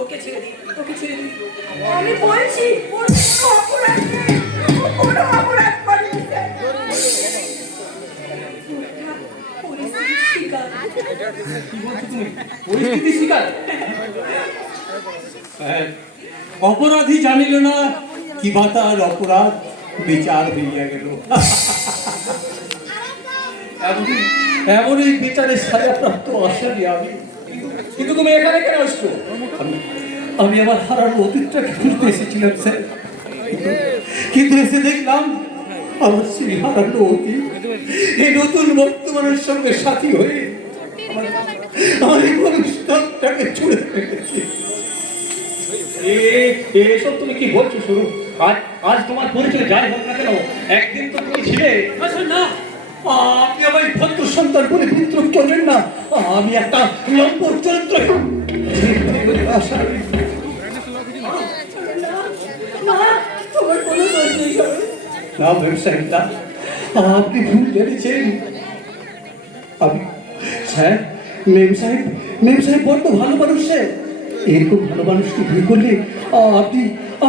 ওকে ছেড়ে দিই, ওকে ছেড়ে দিই। আমি বলছি ওর কোনো অপরাধ নেই, ও কোনো অপরাধ করেনি। পরিস্থিতির শিকার। কি বলছো তুমি? পরিস্থিতি শিকার? অপরাধী জানিল না কিবা তার অপরাধ বিচার হইয়া গেল। এমনই বিচারের সাজাপ্রাপ্ত অসারি আমি। কিন্তু তুমি এখানে কেন আসছো? আমি আমার হারানো অতীতটাকে খুঁজতে এসেছিলাম স্যার, কিন্তু এসে দেখলাম আমার সেই হারানো অতীত এই নতুন বর্তমানের সঙ্গে সাথী হয়ে আমার এই ভবিষ্যৎটাকে ছুড়ে ফেলেছে। এসব তুমি কি বলছো শুরু? আজ তোমার পরিচয় যাই হোক না কেন, একদিন তো তুমি ছিলে। না, আপনি আমার ভদ্র সন্তান বলে বিদ্রোহ চলেন না। আমি একটা লম্পট চরিত্র। না ব্যবসায়ী না, আপনি ভুল জেনেছেন। স্যার, মেম সাহেব বড্ড ভালো মানুষ। এরকম ভালো মানুষকে ভুল করলে আপনি